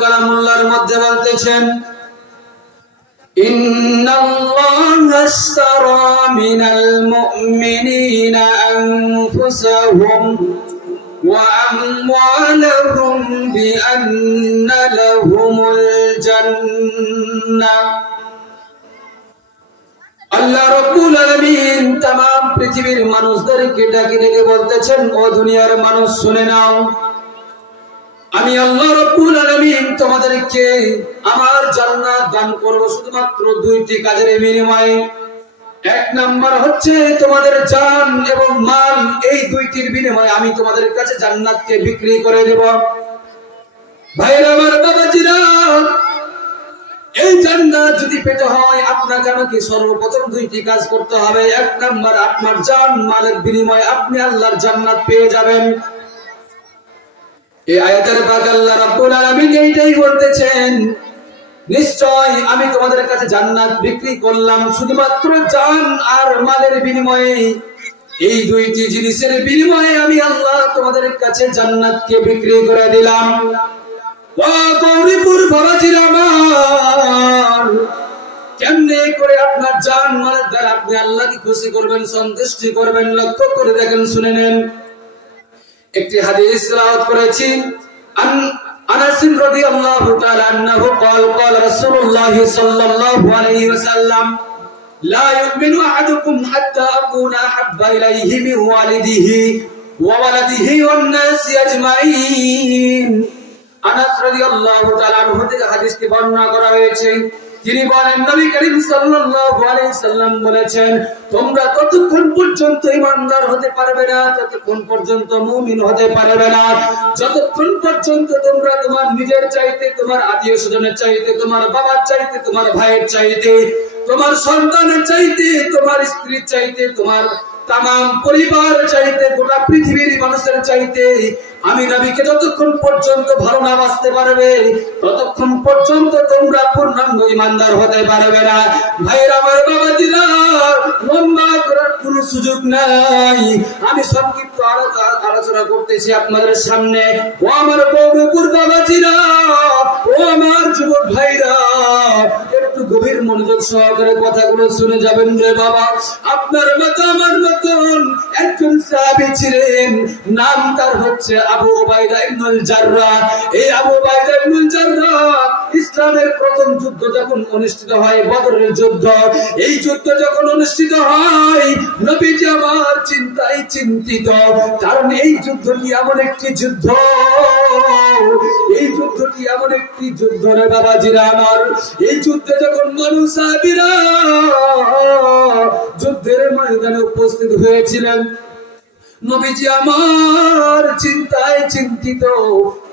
কালামুল্লাহর মধ্যে বলতেছেন ইন্নাল্লাহা আশতারা মিনাল মুমিনিনা আনফুসাহুম ওয়া আমওয়ালাহুম বিআন্না লাহুমুল জান্নাহ। আল্লাহ রাব্বুল আলামিন तमाम পৃথিবীর মানুষদেরকে ডেকে ডেকে বলতেছেন, ও দুনিয়ার মানুষ শুনে নাও, আমি আল্লাহ রাব্বুল আলামিন তোমাদেরকে আমার জান্নাত দান করব শুধুমাত্র দুইটি কাজের বিনিময়ে। এক নাম্বার হচ্ছে তোমাদের জান এবং মাল, এই দুইটির বিনিময়ে আমি তোমাদের কাছে জান্নাতকে বিক্রি করে দেব। ভাইরা আমার, বাবাজিরা, এই জান্নাত যদি পেতে হয় আপনাকে আমাকে সর্বপ্রথম দুইটি কাজ করতে হবে। এক নাম্বার, আপনার জান মালের বিনিময়ে আপনি আল্লাহর জান্নাত পেয়ে যাবেন। এই আয়াতের পাক আল্লাহ রাব্বুল আলামিন এইটাই বলতেছেন, নিশ্চয় আমি তোমাদের কাছে জান্নাত বিক্রি করলাম শুধুমাত্র জান আর মালের বিনিময়ে। এই দুইটি জিনিসের বিনিময়ে আমি আল্লাহ তোমাদের কাছে জান্নাতকে বিক্রি করে দিলাম। গৌরীপুর বাবাজিরা আমার, কেমনে করে আপনার জান মালের দ্বারা আপনি আল্লাহকে খুশি করবেন, সন্তুষ্টি করবেন, লক্ষ্য করে দেখেন, শুনে নেন। একটি হাদিস তেলাওয়াত করেছি, আনাস রাদিয়াল্লাহু তাআলা আনহু قال قال رسول الله صلى الله عليه وسلم لا يؤمن احدكم حتى اكون احب اليه من والده وولده والناس اجمعين। আনাস রাদিয়াল্লাহু তাআলা আনহু থেকে হাদিসটি বর্ণনা করা হয়েছে। তিনি বলেন, নবী করিম সাল্লাল্লাহু আলাইহি সাল্লাম বলেছেন, তোমরা ততক্ষণ পর্যন্ত ঈমানদার হতে পারবে না, ততক্ষণ পর্যন্ত মুমিন হতে পারবে না, যতক্ষণ পর্যন্ত তোমরা তোমার নিজের চাইতে, তোমার আত্মীয়-স্বজনের চাইতে, তোমার বাবার চাইতে, তোমার ভাইয়ের চাইতে, তোমার সন্তানের চাইতে, তোমার স্ত্রীর চাইতে, তোমার তামাম পরিবার চাইতে, গোটা পৃথিবীর মানুষের চাইতে আমি নবীকে যতক্ষণ পর্যন্ত ভালো না বাসতে পারবে ততক্ষণ পর্যন্ত তোমরা পূর্ণাঙ্গ ঈমানদার হতে পারবে না। ভাইরা আমার, বাবাজিরা, লম্বা করার কোনো সুযোগ নাই, আমি সংক্ষিপ্ত আলোচনা করতেছি আপনাদের সামনে। ও আমার গৌরীপুর বাবাজিরা, ও আমার যুবক ভাইরা, একটু গভীর মনোযোগ সহকারে কথাগুলো শুনে যাবেন রে বাবা। আপনার মতো আমার মতন একজন সাহাবী ছিলেন, নাম তার হচ্ছে আবু উবাইদা ইবনুল জাররাহ। এই আবু উবাইদা ইবনুল জাররাহ ইসলামের প্রথম যুদ্ধ যখন অনুষ্ঠিত হয়, বদরের যুদ্ধ, এই যুদ্ধ যখন অনুষ্ঠিত হয় নবীজি আমার চিন্তায় চিন্তিত, কারণ এই যুদ্ধটি এমন একটি যুদ্ধ, এই যুদ্ধটি এমন একটি যুদ্ধ রে বাবাজিরা আমার। এই যুদ্ধে যখন মানুষ সাহাবীরা যুদ্ধের ময়দানে উপস্থিত হয়েছিলেন, নবীজি আমার চিন্তায় চিন্তিত,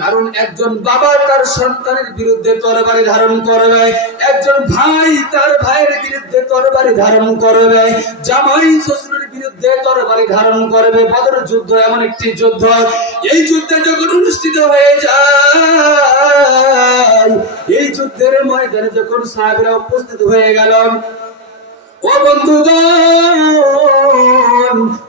কারণ একজন বাবা তার সন্তানের বিরুদ্ধে তরবারি ধারণ করবে, একজন ভাই তার ভাইয়ের বিরুদ্ধে তরবারি ধারণ করবে, জামাই শ্বশুরের বিরুদ্ধে তরবারি ধারণ করবে। বদর যুদ্ধ এমন একটি যুদ্ধ, এই যুদ্ধে যখন অনুষ্ঠিত হয়ে যায়, এই যুদ্ধের ময়দানে যখন সাহাবীরা উপস্থিত হয়ে গেল, ও বন্ধুগণ,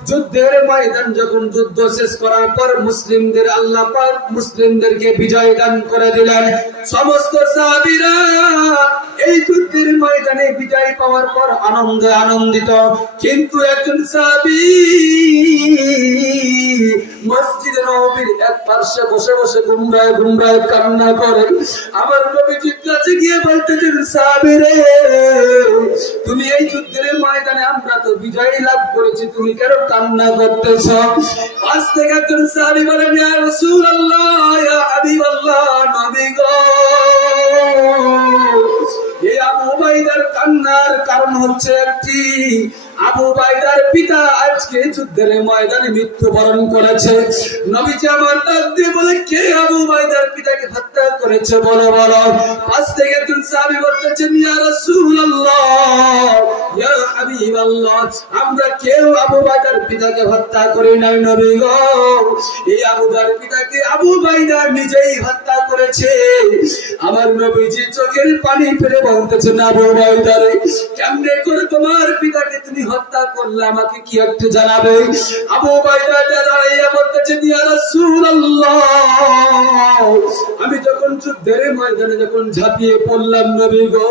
যুদ্ধের ময়দান যখন যুদ্ধ শেষ করার পর মুসলিমদের আল্লাহ পাক মুসলিমদেরকে বিজয় দান করে দিলেন। সমস্ত সাহাবীরা এই যুদ্ধের ময়দানে বিজয় পাওয়ার পর আনন্দে আনন্দিত, কিন্তু একজন সাহাবী মসজিদে নববীর এক পাশে বসে বসে গুমরায় গুমরায় কান্না করে। আমার নবীজির কাছে গিয়ে বলতেছেন, সাহাবী রে, তুমি এই যুদ্ধের ময়দানে আমরা তো বিজয় লাভ করেছি, তুমি কেন কান্না করতেছ? পাশ থেকে একজন সাহাবী বলেন, ইয়া রাসূলুল্লাহ, ইয়া হাবিবাল্লাহ, নবী গো, এই আবু উবাইদার কান্নার কারণ হচ্ছে একটি, আবু উবাইদার পিতা আজকে যুদ্ধের ময়দানে মৃত্যুবরণ করেছে। নবীজি আমার ডাক দিয়ে বলে, কে আবু উবাইদার পিতাকে হত্যা করেছে বলো বলো। পাশ থেকে একজন সাহাবী বলতেছেন, ইয়া রাসূলুল্লাহ, ইয়া হাবিবাল্লাহ, আমরা কেউ আবু উবাইদার পিতাকে হত্যা করি নাই নবী গো, এই আবু উবাইদার পিতাকে আবু উবাইদা নিজেই হত্যা করেছে। আমার নবীজি চোখের পানি ফেলে বলতেছেন, আবু উবাইদা রে, কেমনে করে তোমার পিতাকে তুমি হত্যা করলে আমাকে কি একটু জানাবে? আবু উবাইদা দাঁড়াইয়া বলতেছেন, ইয়া রাসূলুল্লাহ, আমি যখন যুদ্ধের ময়দানে যখন ঝাঁপিয়ে পড়লাম নবী গো,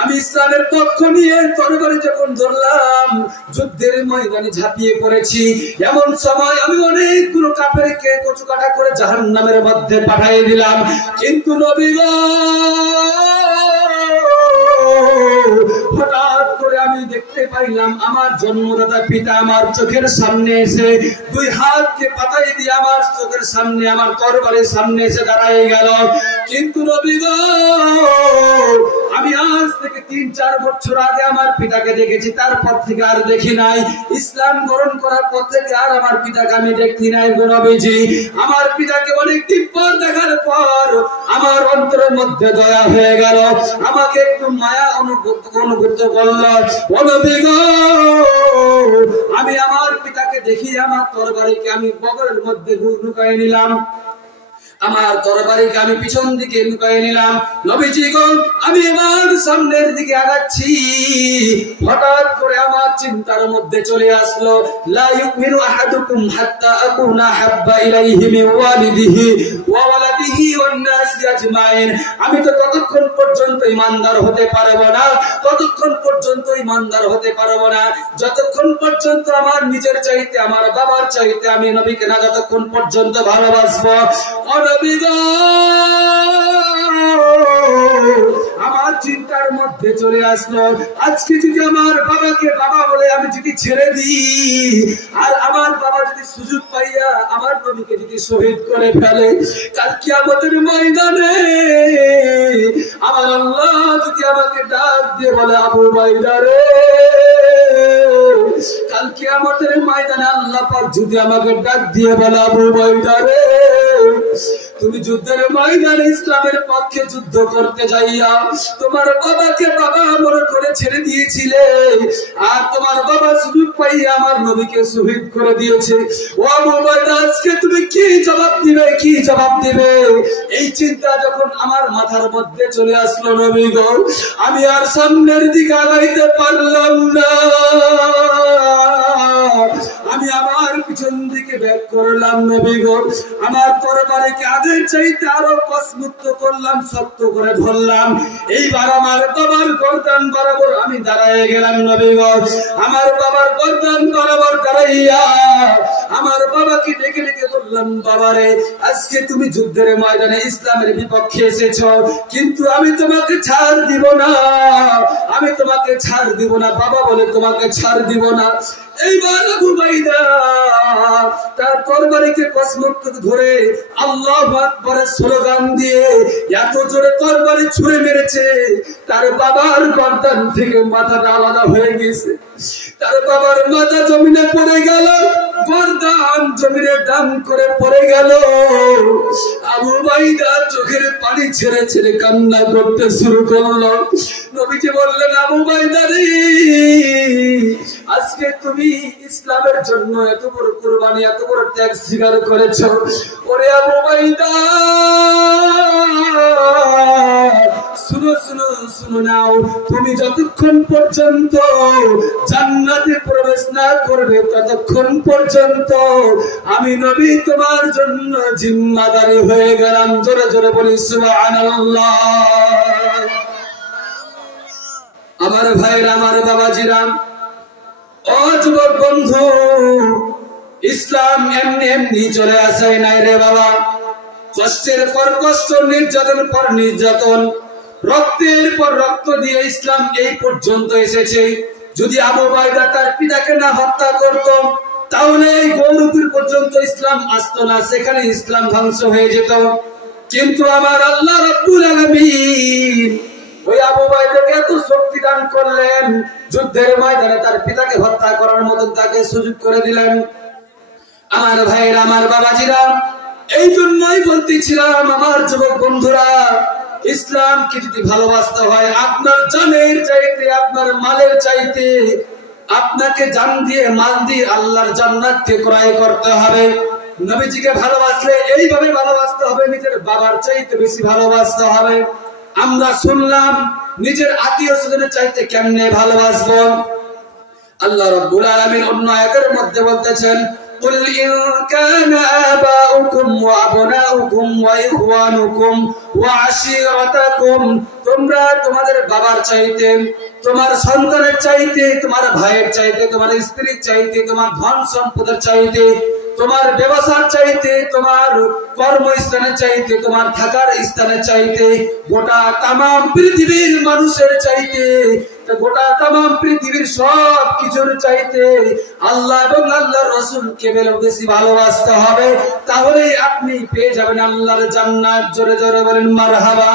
আমি ইসলামের পক্ষ নিয়ে তরবারি যখন ধরলাম, যুদ্ধের ময়দানে ঝাঁপিয়ে পড়েছি, এমন সময় আমি অনেকগুলো কাফেরকে কচুকাটা করে জাহান্নামের মধ্যে পাঠিয়ে দিলাম। কিন্তু নবী গো, হঠাৎ করে আমি দেখতে পাইলাম আমার জন্মদাতা পিতা আমার চোখের সামনে এসে দুই হাতকে পাতাই দিয়ে আমার চোখের সামনে, আমার তরবারের সামনে এসে দাঁড়ায় গেল। কিন্তু নবী গো, আমি আজ থেকে 3-4 বছর আগে আমার পিতাকে দেখেছি, তারপর থেকে আর দেখি নাই। ইসলাম গ্রহণ করার পর থেকে আর আমার পিতাকে আমি দেখি নাই গো নবীজি। আমার পিতাকে অনেকদিন পর দেখার পর আমার অন্তরের মধ্যে দয়া হয়ে গেল, আমাকে একটু মায়া অনুভূত করলো। ও নবী গো, আমি আমার পিতাকে দেখি আমার তরবারিকে আমি বগলের মধ্যে লুকায় নিলাম, আমার তরবারিকে আমি পিছন দিকে লুকায় নিলাম। নবীজি গো, আমি আমার সামনের দিকে আগাচ্ছি, হঠাৎ করে আমার চিন্তার মধ্যে চলে আসলো, লা ইউমিনু আহাদুকুম হাত্তা আকুনা হাব্বা ইলাইহি মিন ওয়ালিদিহি ওয়া ওয়ালাদিহি ওয়ান নাসি আজমাইন। আমি তো ততক্ষণ পর্যন্ত ঈমানদার হতে পারবো না, ততক্ষণ পর্যন্ত ঈমানদার হতে পারবো না যতক্ষণ পর্যন্ত আমার নিজের চাইতে, আমার বাবার চাইতে আমি নবীকে না যতক্ষণ পর্যন্ত ভালোবাসবো। আমার চিন্তার মধ্যে চলে আসলো, আজকে যদি আমার বাবাকে বাবা বলে আমি যদি ছেড়ে দিই, আর আমার বাবা যদি সুযোগ পাইয়া আমার নবীকে যদি শহীদ করে ফেলে, কাল কিয়ামতের ময়দানে আমার আল্লাহ যদি আমাকে ডাক দিয়ে বলে আবু বাইদা রে, কাল কিয়ামতের ময়দানে আল্লাহ পাক যদি আমাকে ডাক দিয়ে বলে আবু বাইদা রে, তুমি যুদ্ধের ময়দানে ইসলামের পক্ষে যুদ্ধ করতে যাইয়া তোমার বাবাকে বাবা মনে করে ছেড়ে দিয়েছিলে, আর তোমার বাবা সুযোগ পাইয়া আমার নবীকে শহীদ করে দিয়েছে। ও আবু বাইদা, আজকে তুমি কি জবাব দিবে, কি জবাব দিবে? এই চিন্তা যখন আমার মাথার মধ্যে চলে আসলো নবী গো, আমি আর সামনের দিকে আগাইতে পারলাম না, আমি আমার পিছন দিকে ব্যাক করলাম নবী গো, আমার তরবারিকে আগের চাইতে আরো কসমুক্ত করলাম, শক্ত করে ধরলাম। এইবার আমার বাবার গর্দান বরাবর আমি দাঁড়ায় গেলাম নবী গো, আমার বাবার গর্দান বরাবর দাঁড়াইয়া আমার বাবাকে ডেকে ডেকে বললাম, বাবারে আজকে তুমি যুদ্ধের ময়দানে ইসলামের বিপক্ষে এসেছো, কিন্তু আমি তোমাকে ছাড় দিব না, আমি তোমাকে ছাড় দিব না বাবা বলে তোমাকে ছাড় দিব না। এইবার আবু বাইদা তার তরবারিকে কসমুক্ত ধরে আল্লাহু আকবারের স্লোগান দিয়ে এত জোরে তরবারি ছুঁড়ে মেরেছে, তার বাবার গর্দান থেকে মাথাটা আলাদা হয়ে গেছে, তার বাবার মাথা জমিনে পড়ে গেল, গর্দান জমিনে দাম করে পড়ে গেল। আবু বাইদা চোখের পানি ছেড়ে ছেড়ে কান্না করতে শুরু করলো। নবীজি বললেন, আবু বাইদা রে, আজকে তুমি ইসলামের জন্য এত বড় কুরবানি, এত বড় ত্যাগ স্বীকার করেছো। ওরে আবু বাইদা, শুনো শুনো শুনো নাও, তুমি যতক্ষণ পর্যন্ত জান্নাতে প্রবেশ না করবে ততক্ষণ পর্যন্ত আমি নবী তোমার জন্য জিম্মাদারি হয়ে গেলাম। জোরে জোরে বলি সুবহানাল্লাহ। আমার ভাইরা, আমার বাবাজিরা, ও যুবক বন্ধু, ইসলাম এমনি এমনি চলে আসে নাই রে বাবা। কষ্টের পর কষ্ট, নির্যাতন পর নির্যাতন, রক্তের পর রক্ত দিয়ে ইসলাম এই পর্যন্ত এসেছে। যদি আবু বাইদা তার পিতাকে না হত্যা করত, তাহলে এই গৌরপুর পর্যন্ত ইসলাম আসতো না, সেখানে ইসলাম ধ্বংস হয়ে যেত। কিন্তু আমার আল্লাহ রাব্বুল আলামিন ওই আবু বাইদাকে এত শক্তি দান করলেন, যুদ্ধের ময়দানে তার পিতাকে হত্যা করার মতো তাকে সুযোগ করে দিলেন। আমার ভাইরা, আমার বাবাজিরা, এই জন্যই বলতেছিলাম আমার যুবক বন্ধুরা, ইসলামকে যদি ভালোবাসতে হয়, আপনার জানের চাইতে, আপনার মালের চাইতে, আপনাকে জান দিয়ে মাল দিয়ে আল্লাহর জান্নাতকে ক্রয় করতে হবে। নবীজিকে ভালোবাসলে এইভাবে ভালোবাসতে হবে, নিজের বাবার চাইতে বেশি ভালোবাসতে হবে। আমরা শুনলাম নিজের আত্মীয় স্বজনের চাইতে কেমনে ভালোবাসবো। আল্লাহ রাব্বুল আলামিন অন্য আয়াতের মধ্যে বলতেছেন, قل إن كان آباؤكم وأبناؤكم وإخوانكم وعشيرتكم তোমরা তোমাদের বাবার চাইতে, তোমার সন্তানের চাইতে, তোমার ভাইয়ের চাইতে, তোমার স্ত্রীর চাইতে, তোমার ধন সম্পদের চাইতে, তোমার ব্যবসার চাইতে, তোমার কর্মস্থানের চাইতে, তোমার থাকার স্থানের চাইতে, গোটা তামাম পৃথিবীর মানুষের চাইতে, গোটা তামাম পৃথিবীর সব কিছুর চাইতে আল্লাহ এবং আল্লাহর রাসূলকে বেশি ভালোবাসতে হবে, তাহলেই আপনি পেয়ে যাবেন আল্লাহর জান্নাত। জোরে জোরে বলেন মারহাবা।